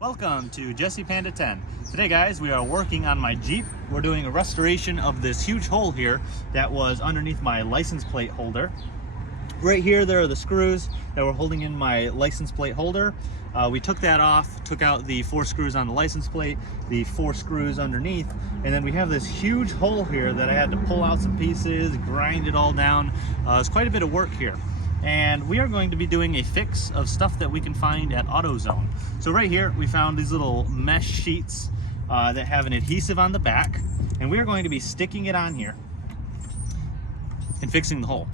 Welcome to Jesse Panda 10. Today guys, we are working on my Jeep. We're doing a restoration of this huge hole here that was underneath my license plate holder. Right here, there are the screws that were holding in my license plate holder. We took that off, took out the 4 screws on the license plate, the 4 screws underneath, and then we have this huge hole here that I had to pull out some pieces, grind it all down. It's quite a bit of work here. And we are going to be doing a fix of stuff that we can find at AutoZone. So right here, we found these little mesh sheets that have an adhesive on the back, and we are going to be sticking it on here and fixing the hole.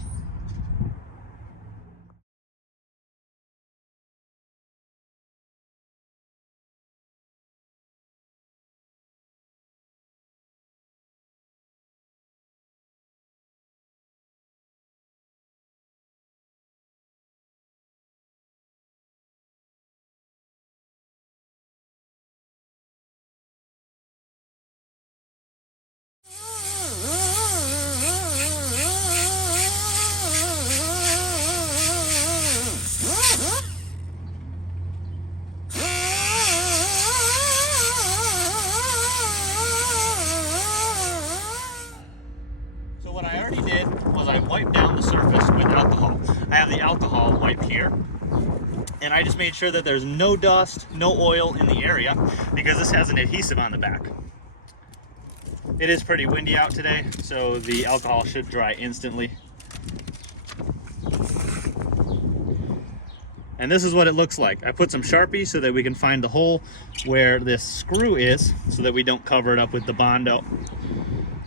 So what I already did was I wiped down the surface with alcohol. I have the alcohol wipe here, and I just made sure that there's no dust, no oil in the area, because this has an adhesive on the back. It is pretty windy out today, so the alcohol should dry instantly. And this is what it looks like. I put some Sharpie so that we can find the hole where this screw is, so that we don't cover it up with the Bondo.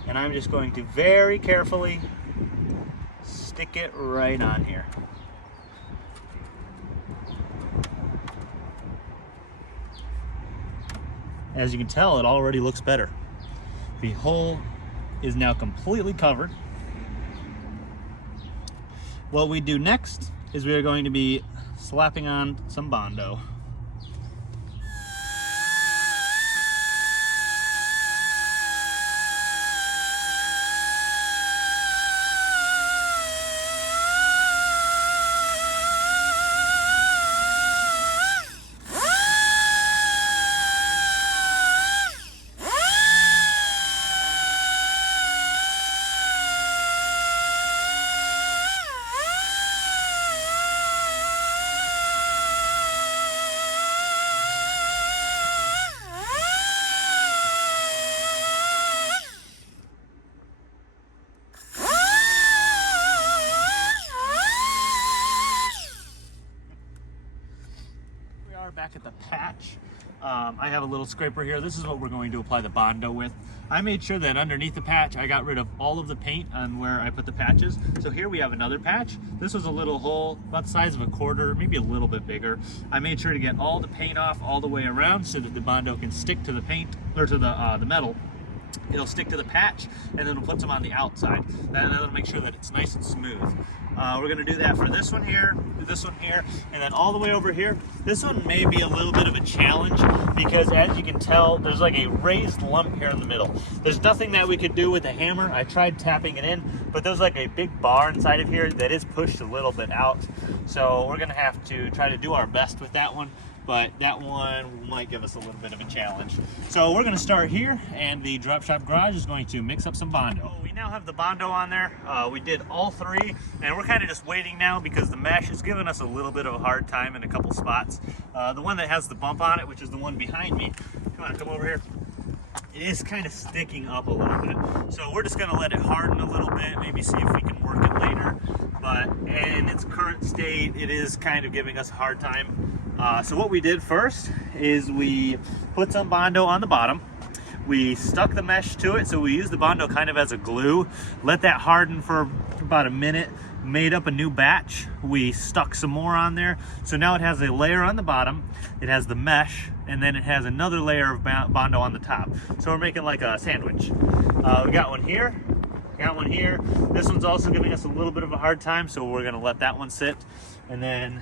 And I'm just going to very carefully stick it right on here. As you can tell, it already looks better. The hole is now completely covered. What we do next is we are going to be slapping on some Bondo. Back at the patch, I have a little scraper here. This is what we're going to apply the Bondo with. I made sure that underneath the patch I got rid of all of the paint on where I put the patches. So here we have another patch. This was a little hole about the size of a quarter, maybe a little bit bigger. I made sure to get all the paint off all the way around so that the Bondo can stick to the paint, or to the metal. It'll stick to the patch, and then we'll put some on the outside. That'll make sure that it's nice and smooth. We're going to do that for this one here, and then all the way over here. This one may be a little bit of a challenge because, as you can tell, there's like a raised lump here in the middle. There's nothing that we could do with a hammer. I tried tapping it in, but there's like a big bar inside of here that is pushed a little bit out. So we're going to have to try to do our best with that one. But that one might give us a little bit of a challenge. So we're gonna start here, and the Drop Shop Garage is going to mix up some Bondo. We now have the Bondo on there. We did all 3, and we're kind of just waiting now because the mesh is giving us a little bit of a hard time in a couple spots. The one that has the bump on it, which is the one behind me, come over here. It is kind of sticking up a little bit. So we're just gonna let it harden a little bit, maybe see if we can work it later. But in its current state, it is kind of giving us a hard time. So what we did first is we put some Bondo on the bottom. We stuck the mesh to it, so we used the Bondo kind of as a glue. Let that harden for about a minute, made up a new batch. We stuck some more on there. So now it has a layer on the bottom, it has the mesh, and then it has another layer of Bondo on the top. So we're making like a sandwich. We got one here, got one here. This one's also giving us a little bit of a hard time, so we're gonna let that one sit. And then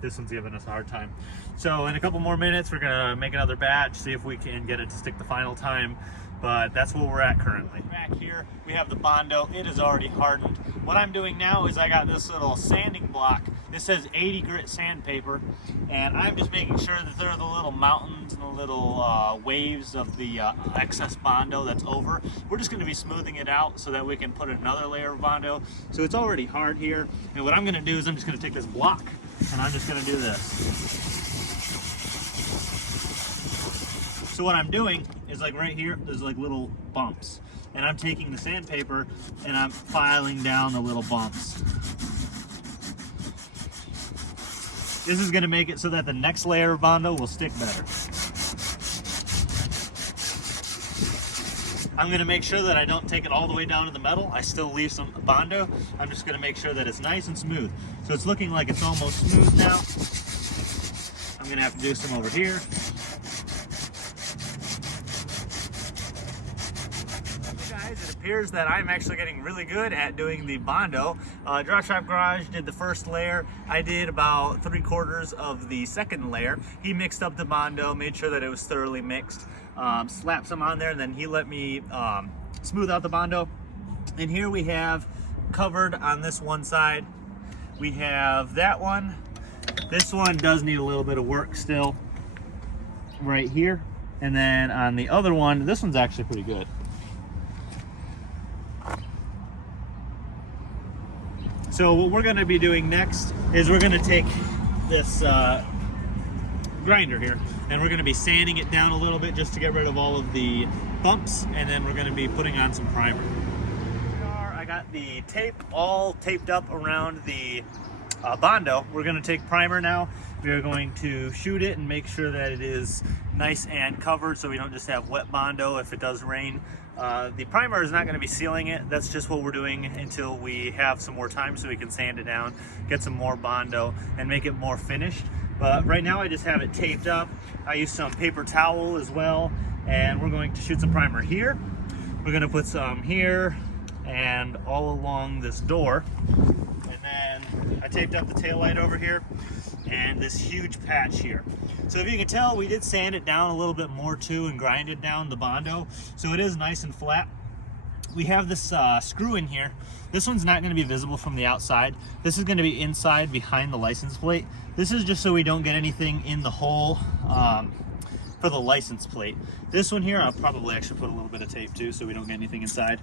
this one's giving us a hard time. So in a couple more minutes, we're gonna make another batch, see if we can get it to stick the final time. But that's where we're at currently. Back here, we have the Bondo. It is already hardened. What I'm doing now is I got this little sanding block. This says 80 grit sandpaper, and I'm just making sure that there are the little mountains and the little waves of the excess Bondo that's over. We're just gonna be smoothing it out so that we can put another layer of Bondo. So it's already hard here. And what I'm gonna do is I'm just gonna take this block and I'm just gonna do this. So what I'm doing is, like right here, there's like little bumps. And I'm taking the sandpaper and I'm filing down the little bumps. This is gonna make it so that the next layer of Bondo will stick better. I'm gonna make sure that I don't take it all the way down to the metal. I still leave some Bondo. I'm just gonna make sure that it's nice and smooth. So it's looking like it's almost smooth now. I'm gonna have to do some over here. It appears that I'm actually getting really good at doing the Bondo. Drop Shop Garage did the first layer. I did about 3/4 of the second layer. He mixed up the Bondo, made sure that it was thoroughly mixed, slapped some on there, and then he let me smooth out the Bondo. And here we have covered on this one side. We have that one. This one does need a little bit of work still right here. And then on the other one, this one's actually pretty good. So what we're gonna be doing next is we're gonna take this grinder here and we're gonna be sanding it down a little bit just to get rid of all of the bumps, and then we're gonna be putting on some primer. I got the tape all taped up around the Bondo. We're gonna take primer now. We are going to shoot it and make sure that it is nice and covered so we don't just have wet Bondo if it does rain. The primer is not going to be sealing it. That's just what we're doing until we have some more time so we can sand it down, get some more Bondo, and make it more finished. But right now I just have it taped up. I use some paper towel as well, and we're going to shoot some primer here. We're going to put some here and all along this door. And then I taped up the taillight over here and this huge patch here. So if you can tell, we did sand it down a little bit more too and grind it down the Bondo, so it is nice and flat. We have this screw in here. This one's not going to be visible from the outside. This is going to be inside behind the license plate. This is just so we don't get anything in the hole for the license plate. This one here, I'll probably actually put a little bit of tape too so we don't get anything inside.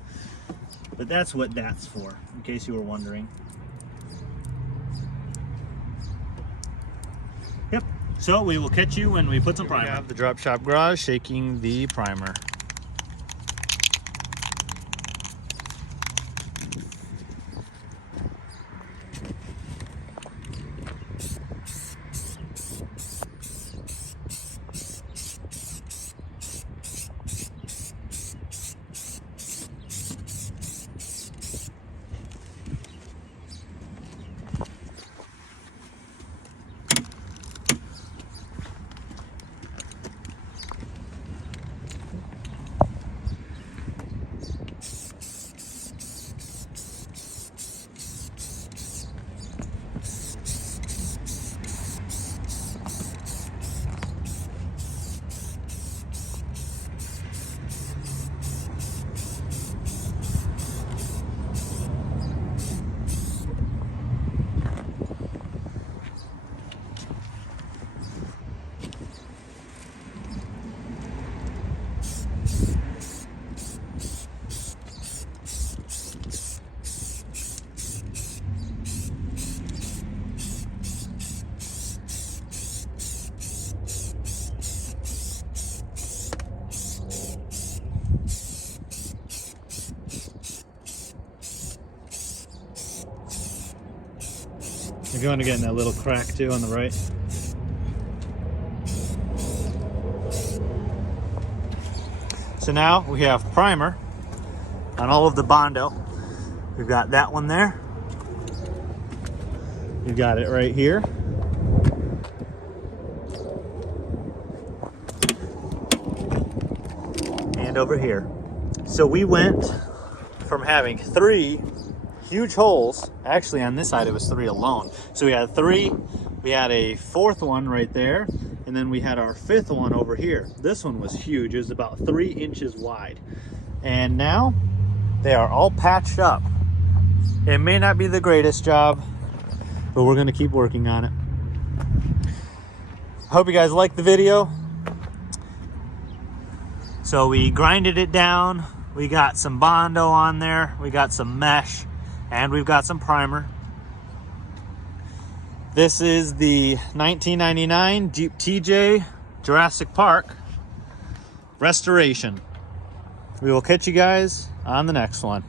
But that's what that's for, in case you were wondering. Yep. So we will catch you when we put some primer. We have the Drop Shop Garage shaking the primer. You're going to get in that little crack too on the right. So now we have primer on all of the Bondo. We've got that one there. You've got it right here. And over here. So we went from having 3 huge holes. Actually on this side it was 3 alone. So we had 3, We had a fourth one right there, and then we had our fifth one over here. This one was huge. It was about 3 inches wide. And now they are all patched up. It may not be the greatest job, but we're gonna keep working on it. Hope you guys liked the video. So we grinded it down. We got some Bondo on there. We got some mesh, and we've got some primer. This is the 1999 Jeep TJ Jurassic Park restoration. We will catch you guys on the next one.